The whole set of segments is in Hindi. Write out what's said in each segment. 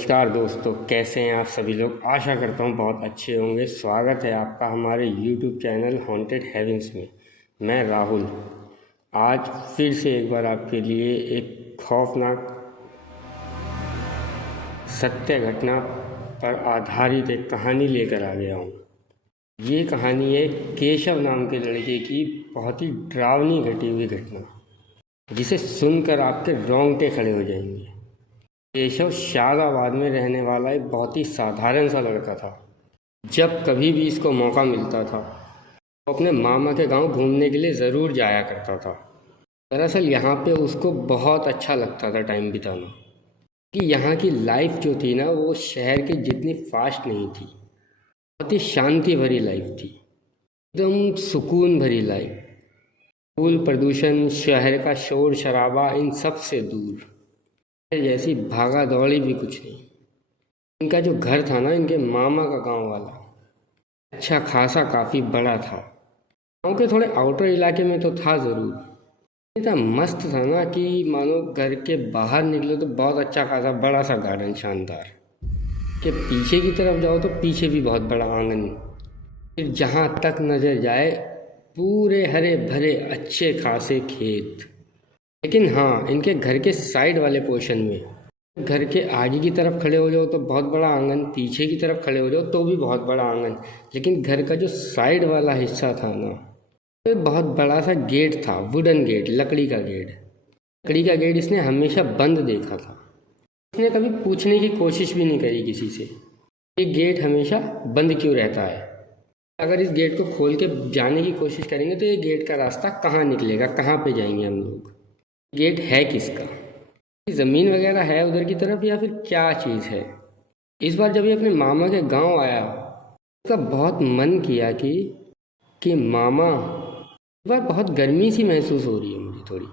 नमस्कार दोस्तों, कैसे हैं आप सभी लोग। आशा करता हूँ बहुत अच्छे होंगे। स्वागत है आपका हमारे YouTube चैनल हॉन्टेड हेवेंस में। मैं राहुल आज फिर से एक बार आपके लिए एक खौफनाक सत्य घटना पर आधारित एक कहानी लेकर आ गया हूँ। ये कहानी है केशव नाम के लड़के की बहुत ही डरावनी घटी हुई घटना, जिसे सुनकर आपके रोंगटे खड़े हो जाएंगे। केशव शादाबाद में रहने वाला एक बहुत ही साधारण सा लड़का था। जब कभी भी इसको मौका मिलता था वो अपने मामा के गांव घूमने के लिए ज़रूर जाया करता था। दरअसल यहाँ पे उसको बहुत अच्छा लगता था टाइम बिताना, कि यहाँ की लाइफ जो थी ना वो शहर की जितनी फास्ट नहीं थी, बहुत ही शांति भरी लाइफ थी, एकदम सुकून भरी लाइफ। धूल प्रदूषण, शहर का शोर शराबा, इन सब से दूर जैसी भागा दौड़ी भी कुछ नहीं। इनका जो घर था ना, इनके मामा का गांव वाला, अच्छा खासा काफ़ी बड़ा था। गांव के थोड़े आउटर इलाके में तो था ज़रूर। इतना मस्त था ना कि मानो घर के बाहर निकलो तो बहुत अच्छा खासा बड़ा सा गार्डन, शानदार। के पीछे की तरफ जाओ तो पीछे भी बहुत बड़ा आंगन, फिर जहाँ तक नज़र जाए पूरे हरे भरे अच्छे खासे खेत। लेकिन हाँ, इनके घर के साइड वाले पोर्शन में, घर के आगे की तरफ खड़े हो जाओ तो बहुत बड़ा आंगन, पीछे की तरफ खड़े हो जाओ तो भी बहुत बड़ा आंगन, लेकिन घर का जो साइड वाला हिस्सा था ना, तो बहुत बड़ा सा गेट था, वुडन गेट, लकड़ी का गेट। लकड़ी का गेट इसने हमेशा बंद देखा था। इसने कभी पूछने की कोशिश भी नहीं करी किसी से, ये गेट हमेशा बंद क्यों रहता है। अगर इस गेट को खोल के जाने की कोशिश करेंगे तो ये गेट का रास्ता कहाँ निकलेगा, कहाँ पे जाएंगे हम लोग। गेट है किसका, ज़मीन वगैरह है उधर की तरफ या फिर क्या चीज़ है। इस बार जब ये अपने मामा के गांव आया, उसका बहुत मन किया कि मामा, इस बार बहुत गर्मी सी महसूस हो रही है मुझे थोड़ी।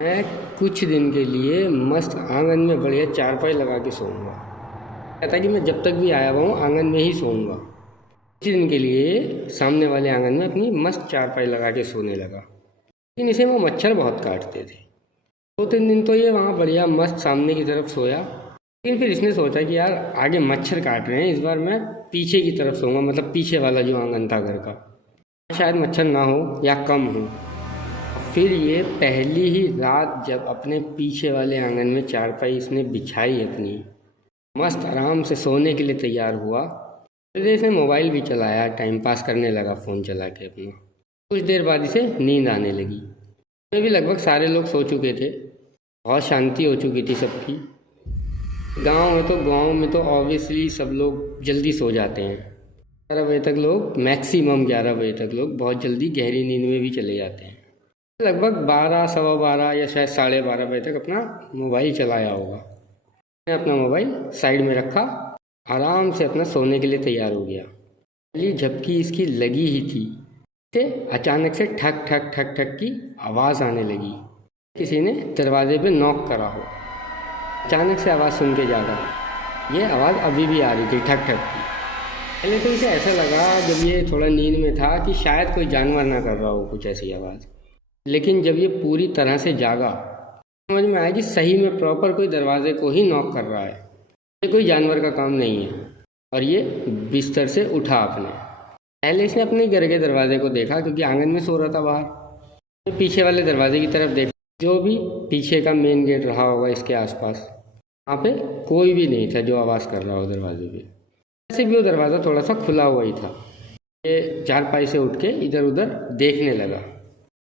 मैं कुछ दिन के लिए मस्त आंगन में बढ़िया चारपाई लगा के सोऊंगा। कहता कि मैं जब तक भी आया हुआ हूँ आंगन में ही सोऊंगा। कुछ दिन के लिए सामने वाले आंगन में अपनी मस्त चारपाई लगा के सोने लगा। लेकिन इसे वो मच्छर बहुत काटते थे। 2-3 दिन तो ये वहाँ बढ़िया मस्त सामने की तरफ सोया, लेकिन फिर इसने सोचा कि यार आगे मच्छर काट रहे हैं, इस बार मैं पीछे की तरफ सोऊंगा, मतलब पीछे वाला जो आंगन था घर का, शायद मच्छर ना हो या कम हो। फिर ये पहली ही रात जब अपने पीछे वाले आंगन में चारपाई इसने बिछाई अपनी, मस्त आराम से सोने के लिए तैयार हुआ, फिर इसने मोबाइल भी चलाया, टाइम पास करने लगा फ़ोन चला के अपना। कुछ देर बाद इसे नींद आने लगी। में भी लगभग सारे लोग सो चुके थे, बहुत शांति हो चुकी थी सबकी। गांव में तो ऑब्वियसली सब लोग जल्दी सो जाते हैं। 11 बजे तक लोग, मैक्सिमम 11 बजे तक लोग बहुत जल्दी गहरी नींद में भी चले जाते हैं। लगभग 12, सवा 12 या शायद 12:30 बजे तक अपना मोबाइल चलाया होगा। मैंने अपना मोबाइल साइड में रखा, आराम से अपना सोने के लिए तैयार हो गया। पहली झपकी इसकी लगी ही थी, से अचानक से ठक ठक ठक ठक की आवाज़ आने लगी। किसी ने दरवाजे पे नॉक करा हो। अचानक से आवाज़ सुन के जागा, ये आवाज़ अभी भी आ रही थी, ठक ठक की। पहले तो इसे ऐसा लगा जब ये थोड़ा नींद में था कि शायद कोई जानवर ना कर रहा हो कुछ ऐसी आवाज़, लेकिन जब ये पूरी तरह से जागा समझ में आया कि सही में प्रॉपर कोई दरवाजे को ही नॉक कर रहा है। ये कोई जानवर का काम नहीं है। और ये बिस्तर से उठा अपने, पहले इसने अपने घर के दरवाजे को देखा क्योंकि आंगन में सो रहा था बाहर। पीछे वाले दरवाजे की तरफ देखा, जो भी पीछे का मेन गेट रहा होगा इसके आसपास, वहाँ पे कोई भी नहीं था जो आवाज़ कर रहा हो दरवाजे पे। ऐसे भी वो दरवाज़ा थोड़ा सा खुला हुआ ही था। ये चारपाई से उठ के इधर उधर देखने लगा।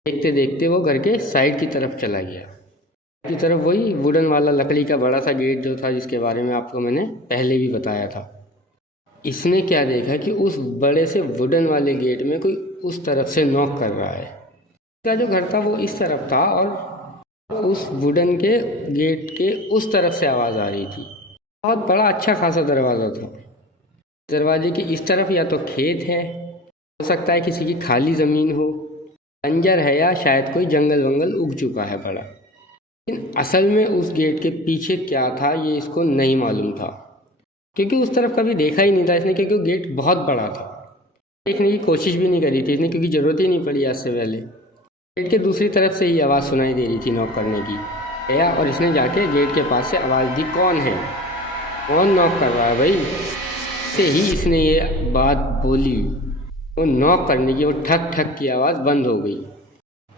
देखते देखते वो घर के साइड की तरफ चला गया, की तरफ वही वुडन वाला लकड़ी का बड़ा सा गेट जो था, जिसके बारे में आपको मैंने पहले भी बताया था। इसने क्या देखा कि उस बड़े से वुडन वाले गेट में कोई उस तरफ से नॉक कर रहा है। इसका जो घर था वो इस तरफ था और उस वुडन के गेट के उस तरफ से आवाज़ आ रही थी। बहुत बड़ा अच्छा खासा दरवाज़ा था। दरवाजे की इस तरफ या तो खेत है, हो सकता है किसी की खाली ज़मीन हो, बंजर है, या शायद कोई जंगल वंगल उग चुका है बड़ा। लेकिन असल में उस गेट के पीछे क्या था ये इसको नहीं मालूम था, क्योंकि उस तरफ कभी देखा ही नहीं था इसने, क्योंकि गेट बहुत बड़ा था। देखने की कोशिश भी नहीं करी थी इसने, क्योंकि ज़रूरत ही नहीं पड़ी आज से पहले। गेट के दूसरी तरफ से ही आवाज़ सुनाई दे रही थी नॉक करने की। गया और इसने जाके गेट के पास से आवाज़ दी, कौन है। कौन नॉक कर रहा है भाई? से ही इसने ये बात बोली तो नॉक करने की वो ठक ठक की आवाज़ बंद हो गई।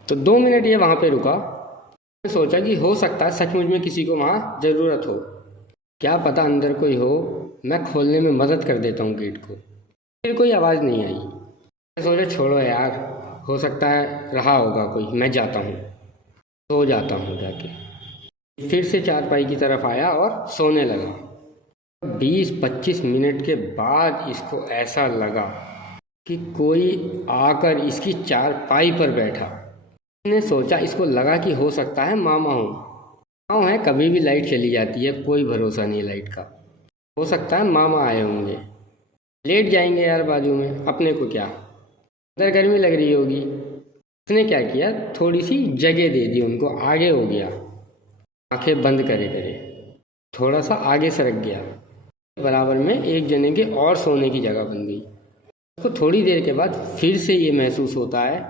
तो 2 मिनट ये वहाँ पे रुका। मैंने सोचा कि हो सकता है सचमुच में किसी को वहाँ ज़रूरत हो, क्या पता अंदर कोई हो, मैं खोलने में मदद कर देता हूँ गेट को। फिर कोई आवाज़ नहीं आई। मैं सोचा छोड़ो यार, हो सकता है रहा होगा कोई, मैं जाता हूँ, सो जाता हूँ जाके। फिर से चारपाई की तरफ आया और सोने लगा। 20-25 मिनट के बाद इसको ऐसा लगा कि कोई आकर इसकी चारपाई पर बैठा। उसने सोचा, इसको लगा कि हो सकता है मामा हो। गाँव है, कभी भी लाइट चली जाती है, कोई भरोसा नहीं लाइट का। हो सकता है मामा आए होंगे, लेट जाएंगे यार बाजू में, अपने को क्या, अंदर गर्मी लग रही होगी। उसने क्या किया, थोड़ी सी जगह दे दी उनको, आगे हो गया, आंखें बंद करे करे थोड़ा सा आगे सरक गया। बराबर में एक जने के और सोने की जगह बन गई। उसको थोड़ी देर के बाद फिर से ये महसूस होता है,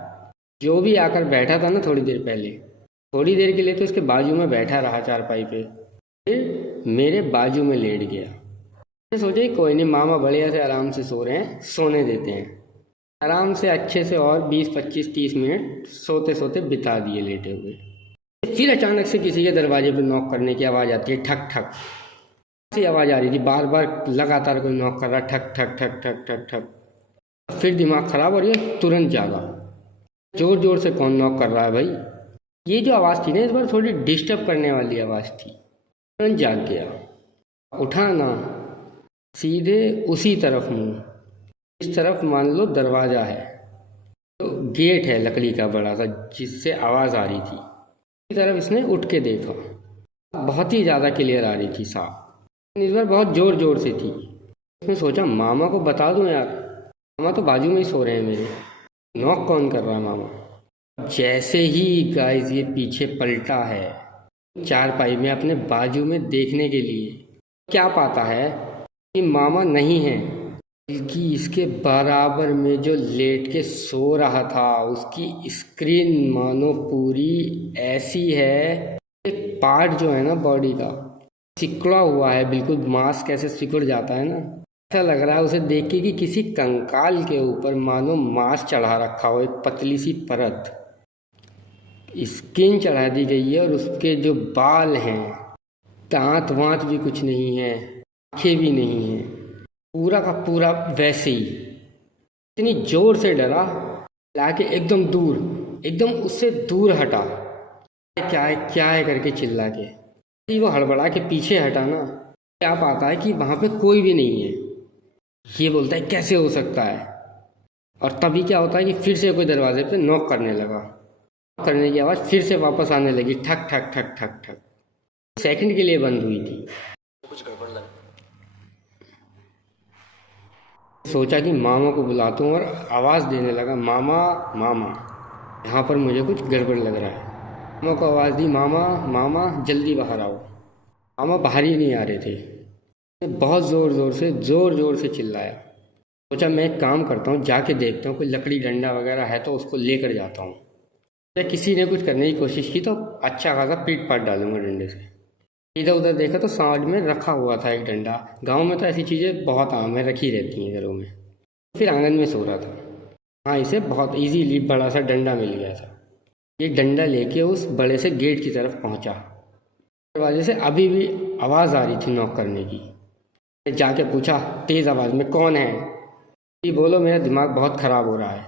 जो भी आकर बैठा था ना थोड़ी देर पहले, थोड़ी देर के लिए तो इसके बाजू में बैठा रहा चारपाई पे, फिर मेरे बाजू में लेट गया। मैंने सोचा कि कोई नहीं, मामा बढ़िया से आराम से सो रहे हैं, सोने देते हैं। आराम से अच्छे से और 20-25-30 मिनट सोते सोते बिता दिए लेटे हुए। फिर अचानक से किसी के दरवाजे पर नॉक करने की आवाज़ आती है, ठक ठक सी आवाज़ आ रही थी, बार बार लगातार कोई नॉक कर रहा, ठक ठक ठक ठक ठक ठक। फिर दिमाग ख़राब और ये तुरंत जागा, ज़ोर ज़ोर से कौन नॉक कर रहा है भाई। ये जो आवाज़ थी ना, इस बार थोड़ी डिस्टर्ब करने वाली आवाज़ थी। तुरंत जाग गया, उठा ना, सीधे उसी तरफ मुँह, इस तरफ मान लो दरवाज़ा है, तो गेट है लकड़ी का बड़ा सा जिससे आवाज़ आ रही थी, इस तरफ इसने उठ के देखा। बहुत ही ज़्यादा क्लियर आ रही थी, साफ, इस बार बहुत ज़ोर ज़ोर से थी। उसने सोचा मामा को बता दूं यार, मामा तो बाजू में ही सो रहे हैं मेरे, नॉक कौन कर रहा है मामा। जैसे ही गाइस ये पीछे पलटा है चारपाई में अपने बाजू में देखने के लिए, क्या पाता है कि मामा नहीं है, बल्कि इसके बराबर में जो लेट के सो रहा था उसकी स्क्रीन मानो पूरी ऐसी है, एक पार्ट जो है ना बॉडी का सिकुड़ा हुआ है, बिल्कुल मांस कैसे सिकुड़ जाता है ना, ऐसा लग रहा है उसे देख के कि किसी कंकाल के ऊपर मानो मांस चढ़ा रखा हो, एक पतली सी परत स्किन चढ़ा दी गई है, और उसके जो बाल हैं, दांत वांत भी कुछ नहीं है, आँखें भी नहीं है, पूरा का पूरा वैसे ही। इतनी जोर से डरा, लाके एकदम दूर, एकदम उससे दूर हटा, क्या है करके चिल्ला के वो हड़बड़ा के पीछे हटा ना, क्या पाता है कि वहाँ पे कोई भी नहीं है। ये बोलता है कैसे हो सकता है, और तभी क्या होता है कि फिर से कोई दरवाजे पे नॉक करने लगा। करने की आवाज़ फिर से वापस आने लगी, ठक ठक ठक ठक ठक, सेकंड के लिए बंद हुई थी। कुछ गड़बड़ लगा, सोचा कि मामा को बुलाता हूँ, और आवाज़ देने लगा, मामा मामा, यहाँ पर मुझे कुछ गड़बड़ लग रहा है। मामा को आवाज़ दी, मामा मामा जल्दी बाहर आओ। मामा बाहर ही नहीं आ रहे थे। बहुत ज़ोर ज़ोर से चिल्लाया। सोचा मैं एक काम करता हूँ, जाके देखता हूँ कोई लकड़ी डंडा वगैरह है तो उसको लेकर जाता हूँ, या किसी ने कुछ करने की कोशिश की तो अच्छा खासा पीट पाट डालूंगा डंडे से। इधर उधर देखा तो साइड में रखा हुआ था एक डंडा। गांव में तो ऐसी चीज़ें बहुत आम है, रखी रहती हैं घरों में। फिर आंगन में सो रहा था, हाँ, इसे बहुत इजीली बड़ा सा डंडा मिल गया था। ये डंडा लेके उस बड़े से गेट की तरफ पहुंचा। दरवाजे से अभी भी आवाज़ आ रही थी नॉक करने की। जाके पूछा तेज़ आवाज़ में, कौन है? ये बोलो, मेरा दिमाग बहुत ख़राब हो रहा है।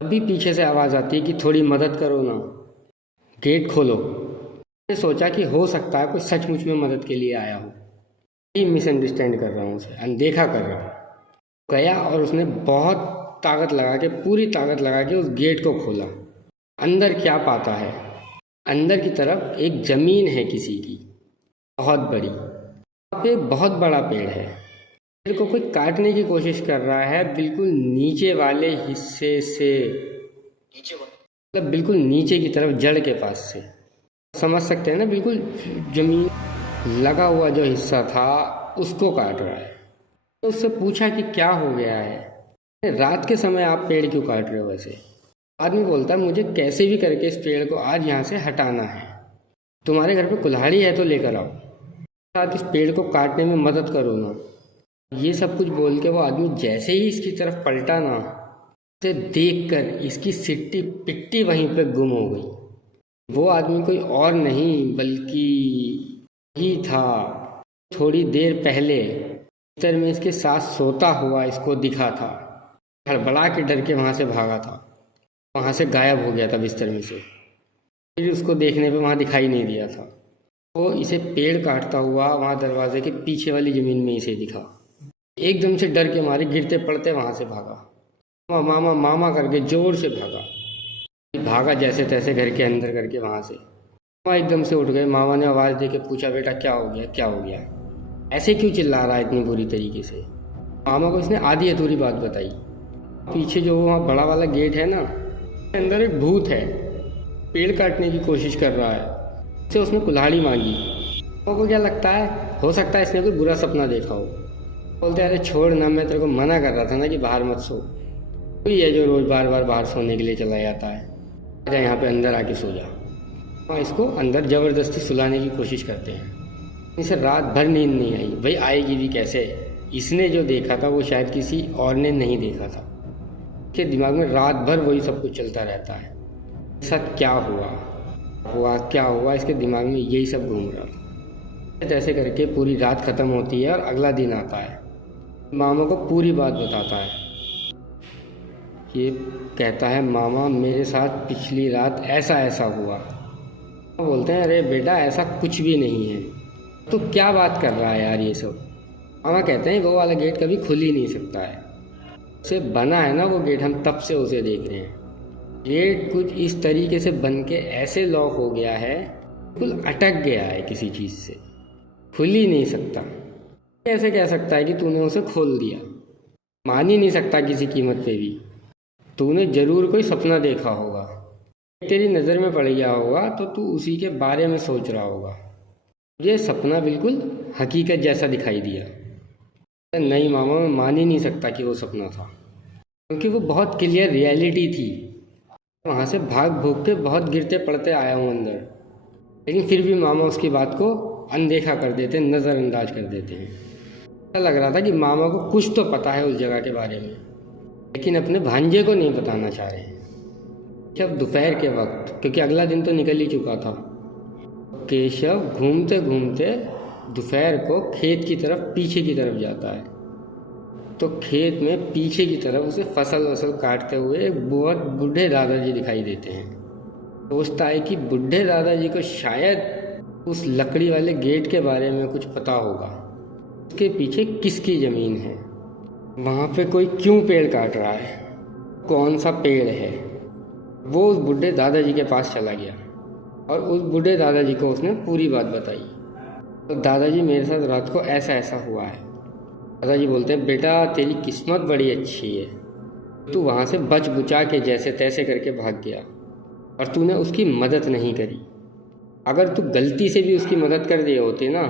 अभी पीछे से आवाज़ आती है कि थोड़ी मदद करो ना, गेट खोलो। मैंने सोचा कि हो सकता है कोई सचमुच में मदद के लिए आया हो, ये मिसअंडरस्टैंड कर रहा हूँ उसे, अनदेखा कर रहा हूँ। गया और उसने बहुत ताकत लगा के, पूरी ताकत लगा के उस गेट को खोला। अंदर क्या पाता है, अंदर की तरफ एक ज़मीन है किसी की, बहुत बड़ी। वहाँ पे बहुत बड़ा पेड़ है, पेड़ को कोई काटने की कोशिश कर रहा है, बिल्कुल नीचे वाले हिस्से से, मतलब बिल्कुल नीचे की तरफ, जड़ के पास से, समझ सकते हैं ना, बिल्कुल ज़मीन लगा हुआ जो हिस्सा था उसको काट रहा है। तो उससे पूछा कि क्या हो गया है, रात के समय आप पेड़ क्यों काट रहे हो? वैसे आदमी बोलता है मुझे कैसे भी करके इस पेड़ को आज यहाँ से हटाना है, तुम्हारे घर पे कुल्हाड़ी है तो लेकर आओ। साथ इस पेड़ को काटने में मदद करो ना। ये सब कुछ बोल के वो आदमी जैसे ही इसकी तरफ पलटा ना, उसे देख कर इसकी सिट्टी पिट्टी वहीं पे गुम हो गई। वो आदमी कोई और नहीं बल्कि ही था। थोड़ी देर पहले बिस्तर में इसके साथ सोता हुआ इसको दिखा था। हड़बड़ा के डर के वहाँ से भागा था, वहाँ से गायब हो गया था बिस्तर में से। फिर उसको देखने पे वहाँ दिखाई नहीं दिया था। वो इसे पेड़ काटता हुआ वहाँ दरवाजे के पीछे वाली ज़मीन में इसे दिखा। एकदम से डर के मारे गिरते पड़ते वहाँ से भागा। मामा मामा मामा करके ज़ोर से भागा जैसे तैसे घर के अंदर करके वहाँ से। मामा एकदम से उठ गए। मामा ने आवाज़ दे के पूछा, बेटा क्या हो गया, क्या हो गया, ऐसे क्यों चिल्ला रहा है इतनी बुरी तरीके से। मामा को इसने आधी अधूरी बात बताई। पीछे जो वहाँ बड़ा वाला गेट है ना, अंदर एक भूत है, पेड़ काटने की कोशिश कर रहा है। उससे उसने कुल्हाड़ी मांगी। मामा को क्या लगता है, हो सकता है इसने कोई बुरा सपना देखा हो। बोलते अरे छोड़ ना, मैं तेरे को मना कर रहा था ना कि बाहर मत सो। कोई है जो रोज़ बार बार बाहर सोने के लिए चला जाता है, आजा यहाँ पे अंदर आके सो जा। हाँ, इसको अंदर ज़बरदस्ती सुलाने की कोशिश करते हैं। इसे रात भर नींद नहीं आई। भाई आएगी भी कैसे, इसने जो देखा था वो शायद किसी और ने नहीं देखा था। इसके दिमाग में रात भर वही सब कुछ चलता रहता है। ऐसा क्या हुआ क्या हुआ, इसके दिमाग में यही सब घूम रहा था। ऐसे करके पूरी रात ख़त्म होती है और अगला दिन आता है। मामा को पूरी बात बताता है। ये कहता है, मामा मेरे साथ पिछली रात ऐसा ऐसा हुआ। बोलते हैं अरे बेटा ऐसा कुछ भी नहीं है, तो क्या बात कर रहा है यार ये सब। मामा कहते हैं वो वाला गेट कभी खुल ही नहीं सकता है, उसे बना है ना वो गेट, हम तब से उसे देख रहे हैं। गेट कुछ इस तरीके से बन के ऐसे लॉक हो गया है, बिल्कुल अटक गया है किसी चीज़ से, खुल ही नहीं सकता। कैसे कह सकता है कि तूने उसे खोल दिया, मान ही नहीं सकता किसी कीमत पे भी। तूने ज़रूर कोई सपना देखा होगा, तेरी नज़र में पड़ गया होगा, तो तू उसी के बारे में सोच रहा होगा। ये सपना बिल्कुल हकीकत जैसा दिखाई दिया। नहीं मामा, मैं मान ही नहीं सकता कि वो सपना था, क्योंकि वो बहुत क्लियर रियलिटी थी। वहाँ से भाग भूग के बहुत गिरते पड़ते आया हूँ अंदर, लेकिन फिर भी मामा उसकी बात को अनदेखा कर देते, नज़रअंदाज कर देते हैं। ऐसा लग रहा था कि मामा को कुछ तो पता है उस जगह के बारे में, लेकिन अपने भांजे को नहीं बताना चाह रहे हैं। जब दोपहर के वक्त, क्योंकि अगला दिन तो निकल ही चुका था, केशव घूमते घूमते दोपहर को खेत की तरफ पीछे की तरफ जाता है। तो खेत में पीछे की तरफ उसे फसल काटते हुए एक बहुत बूढ़े दादाजी दिखाई देते हैं। सोचता है कि बूढ़े दादाजी को शायद उस लकड़ी वाले गेट के बारे में कुछ पता होगा, उसके पीछे किसकी ज़मीन है, वहाँ पे कोई क्यों पेड़ काट रहा है, कौन सा पेड़ है। वो उस बूढ़े दादाजी के पास चला गया और उस बूढ़े दादाजी को उसने पूरी बात बताई। तो दादाजी मेरे साथ रात को ऐसा ऐसा हुआ है। दादाजी बोलते हैं, बेटा तेरी किस्मत बड़ी अच्छी है, तू वहाँ से बच बुचा के जैसे तैसे करके भाग गया और तूने उसकी मदद नहीं करी। अगर तू गलती से भी उसकी मदद कर दिए होते ना,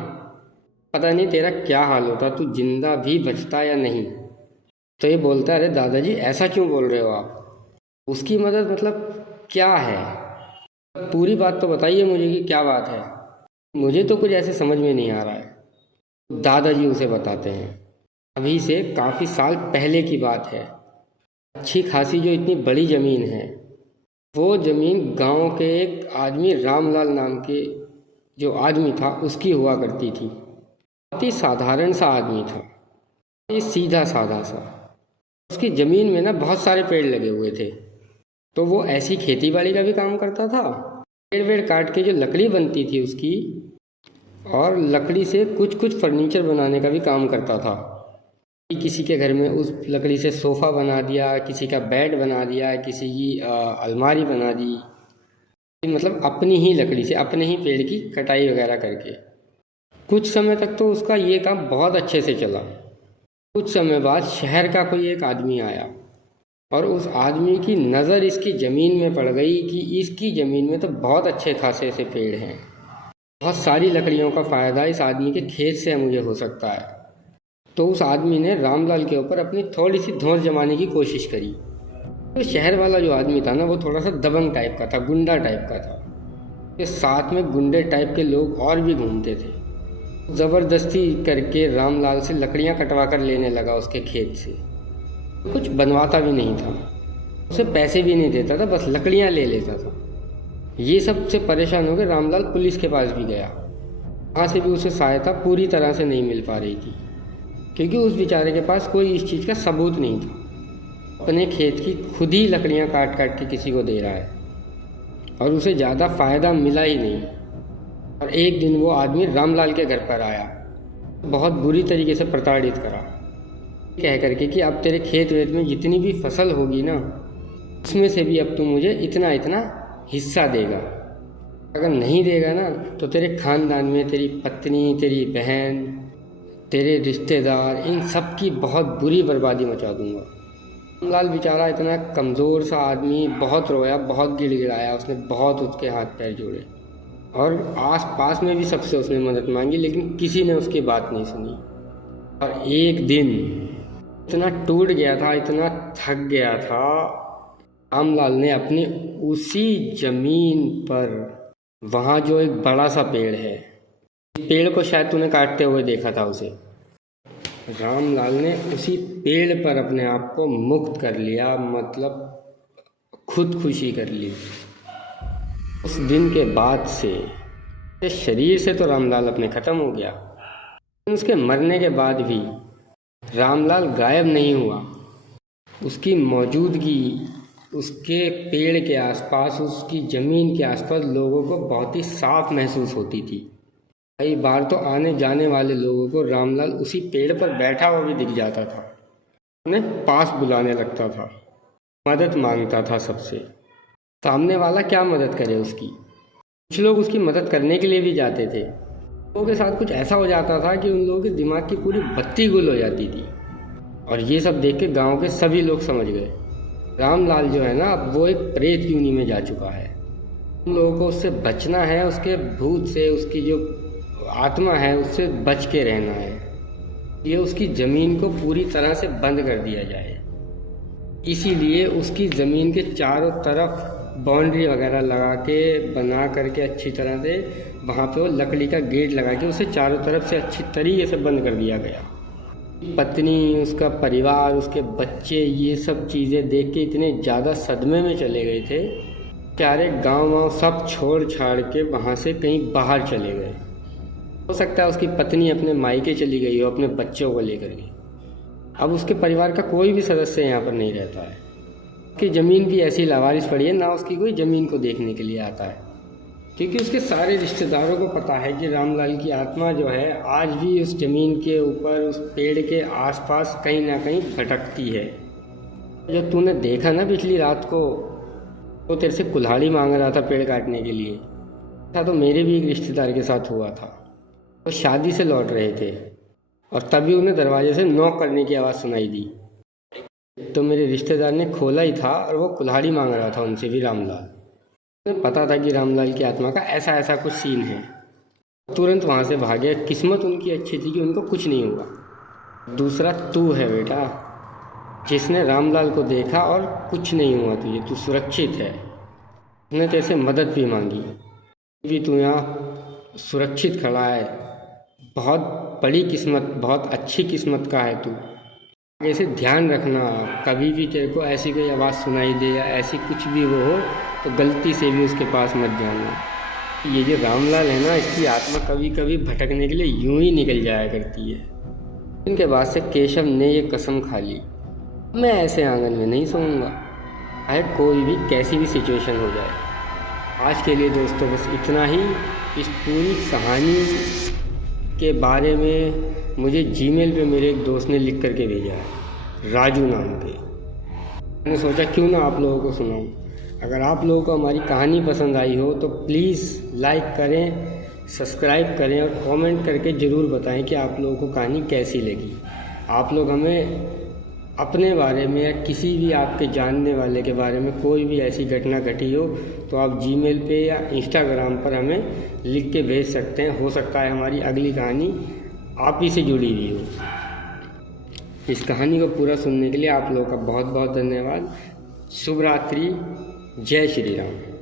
पता नहीं तेरा क्या हाल होता, तू जिंदा भी बचता या नहीं। तो ये बोलता है, अरे दादाजी ऐसा क्यों बोल रहे हो आप, उसकी मदद मतलब क्या है, पूरी बात तो बताइए मुझे कि क्या बात है, मुझे तो कुछ ऐसे समझ में नहीं आ रहा है। दादाजी उसे बताते हैं, अभी से काफ़ी साल पहले की बात है। अच्छी खासी जो इतनी बड़ी ज़मीन है, वो ज़मीन गांव के एक आदमी रामलाल नाम के जो आदमी था उसकी हुआ करती थी। बहुत ही साधारण सा आदमी था, ये सीधा साधा सा। उसकी ज़मीन में ना बहुत सारे पेड़ लगे हुए थे, तो वो ऐसी खेती बाड़ी का भी काम करता था, पेड़ वेड़ काट के जो लकड़ी बनती थी उसकी, और लकड़ी से कुछ कुछ फर्नीचर बनाने का भी काम करता था। किसी के घर में उस लकड़ी से सोफ़ा बना दिया, किसी का बेड बना दिया, किसी की अलमारी बना दी, मतलब अपनी ही लकड़ी से, अपने ही पेड़ की कटाई वगैरह करके। कुछ समय तक तो उसका ये काम बहुत अच्छे से चला। कुछ समय बाद शहर का कोई एक आदमी आया और उस आदमी की नज़र इसकी ज़मीन में पड़ गई कि इसकी ज़मीन में तो बहुत अच्छे खासे से पेड़ हैं, बहुत सारी लकड़ियों का फ़ायदा इस आदमी के खेत से मुझे हो सकता है। तो उस आदमी ने रामलाल के ऊपर अपनी थोड़ी सी धौंस जमाने की कोशिश करी। तो शहर वाला जो आदमी था ना, वो थोड़ा सा दबंग टाइप का था, गुंडा टाइप का था। के साथ में गुंडे टाइप के लोग और भी घूमते थे। ज़बरदस्ती करके रामलाल से लकड़ियाँ कटवा कर लेने लगा उसके खेत से। कुछ बनवाता भी नहीं था, उसे पैसे भी नहीं देता था, बस लकड़ियाँ ले लेता था। ये सब से परेशान होकर रामलाल पुलिस के पास भी गया। वहाँ से भी उसे सहायता पूरी तरह से नहीं मिल पा रही थी, क्योंकि उस बेचारे के पास कोई इस चीज़ का सबूत नहीं था। अपने खेत की खुद ही लकड़ियाँ काट काट के किसी को दे रहा है और उसे ज़्यादा फ़ायदा मिला ही नहीं। और एक दिन वो आदमी रामलाल के घर पर आया, बहुत बुरी तरीके से प्रताड़ित करा, कह करके कि अब तेरे खेत वेत में जितनी भी फसल होगी ना, उसमें से भी अब तू मुझे इतना इतना हिस्सा देगा। अगर नहीं देगा ना तो तेरे ख़ानदान में तेरी पत्नी, तेरी बहन, तेरे रिश्तेदार, इन सब की बहुत बुरी बर्बादी मचा दूंगा। रामलाल बेचारा इतना कमज़ोर सा आदमी बहुत रोया, बहुत गिड़गिड़ाया, उसने बहुत उसके हाथ पैर जोड़े और आस पास में भी सबसे उसने मदद मांगी, लेकिन किसी ने उसकी बात नहीं सुनी। और एक दिन इतना टूट गया था, इतना थक गया था, रामलाल ने अपनी उसी ज़मीन पर, वहाँ जो एक बड़ा सा पेड़ है, पेड़ को शायद तूने काटते हुए देखा था उसे, रामलाल ने उसी पेड़ पर अपने आप को मुक्त कर लिया, मतलब खुदकुशी कर ली। उस दिन के बाद से शरीर से तो रामलाल अपने ख़त्म हो गया, उसके मरने के बाद भी रामलाल गायब नहीं हुआ। उसकी मौजूदगी उसके पेड़ के आसपास, उसकी ज़मीन के आसपास लोगों को बहुत ही साफ महसूस होती थी। कई बार तो आने जाने वाले लोगों को रामलाल उसी पेड़ पर बैठा हुआ भी दिख जाता था, उन्हें पास बुलाने लगता था, मदद मांगता था सबसे। सामने वाला क्या मदद करे उसकी। कुछ लोग उसकी मदद करने के लिए भी जाते थे। लोगों के साथ कुछ ऐसा हो जाता था कि उन लोगों के दिमाग की पूरी बत्ती गुल हो जाती थी। और ये सब देख के गाँव के सभी लोग समझ गए, रामलाल जो है ना, अब वो एक प्रेत योनि में जा चुका है। उन लोगों को उससे बचना है, उसके भूत से, उसकी जो आत्मा है उससे बच के रहना है। ये उसकी ज़मीन को पूरी तरह से बंद कर दिया जाए। इसीलिए उसकी ज़मीन के चारों तरफ बाउंड्री वगैरह लगा के, बना करके अच्छी तरह से वहाँ पे वो लकड़ी का गेट लगा के उसे चारों तरफ से अच्छी तरीके से बंद कर दिया गया। पत्नी, उसका परिवार, उसके बच्चे, ये सब चीज़ें देख के इतने ज़्यादा सदमे में चले गए थे, सारे गाँव सब छोड़ छाड़ के वहाँ से कहीं बाहर चले गए। हो सकता है उसकी पत्नी अपने मायके चली गई हो अपने बच्चों को लेकर के। अब उसके परिवार का कोई भी सदस्य यहाँ पर नहीं रहता है। उसकी ज़मीन भी ऐसी लावारिस पड़ी है, ना उसकी कोई ज़मीन को देखने के लिए आता है, क्योंकि उसके सारे रिश्तेदारों को पता है कि रामलाल की आत्मा जो है आज भी उस ज़मीन के ऊपर, उस पेड़ के आसपास कहीं ना कहीं भटकती है। जो तूने देखा ना पिछली रात को, वो तेरे से कुल्हाड़ी मांग रहा था पेड़ काटने के लिए, था तो मेरे भी एक रिश्तेदार के साथ हुआ था। वो शादी से लौट रहे थे और तभी उन्हें दरवाजे से नॉक करने की आवाज़ सुनाई दी, तो मेरे रिश्तेदार ने खोला ही था और वो कुल्हाड़ी मांग रहा था उनसे भी रामलाल। उन्हें पता था कि रामलाल की आत्मा का ऐसा ऐसा कुछ सीन है, तुरंत वहाँ से भागे। किस्मत उनकी अच्छी थी कि उनको कुछ नहीं हुआ। दूसरा तू है बेटा, जिसने रामलाल को देखा और कुछ नहीं हुआ तुझे, तू सुरक्षित है। उसने तेरे से मदद भी मांगी, भी तू यहाँ सुरक्षित खड़ा है। बहुत बड़ी किस्मत, बहुत अच्छी किस्मत का है तू। ऐसे ध्यान रखना, कभी भी तेरे को ऐसी कोई आवाज़ सुनाई दे या ऐसी कुछ भी वो हो तो गलती से भी उसके पास मत जाना। ये जो रामलाल है ना, इसकी आत्मा कभी कभी भटकने के लिए यूं ही निकल जाया करती है। इनके बाद से केशव ने ये कसम खा ली, मैं ऐसे आंगन में नहीं सोऊंगा, चाहे कोई भी कैसी भी सिचुएशन हो जाए। आज के लिए दोस्तों बस इतना ही। इस पूरी कहानी के बारे में मुझे जीमेल पे मेरे एक दोस्त ने लिख करके भेजा है, राजू नाम के। मैंने सोचा क्यों ना आप लोगों को सुनाऊं। अगर आप लोगों को हमारी कहानी पसंद आई हो तो प्लीज़ लाइक करें, सब्सक्राइब करें और कमेंट करके ज़रूर बताएं कि आप लोगों को कहानी कैसी लगी। आप लोग हमें अपने बारे में या किसी भी आपके जानने वाले के बारे में कोई भी ऐसी घटना घटी हो तो आप जीमेल पे या इंस्टाग्राम पर हमें लिख के भेज सकते हैं। हो सकता है हमारी अगली कहानी आप ही से जुड़ी हुई हो। इस कहानी को पूरा सुनने के लिए आप लोगों का बहुत बहुत धन्यवाद। शुभ रात्रि, जय श्री राम।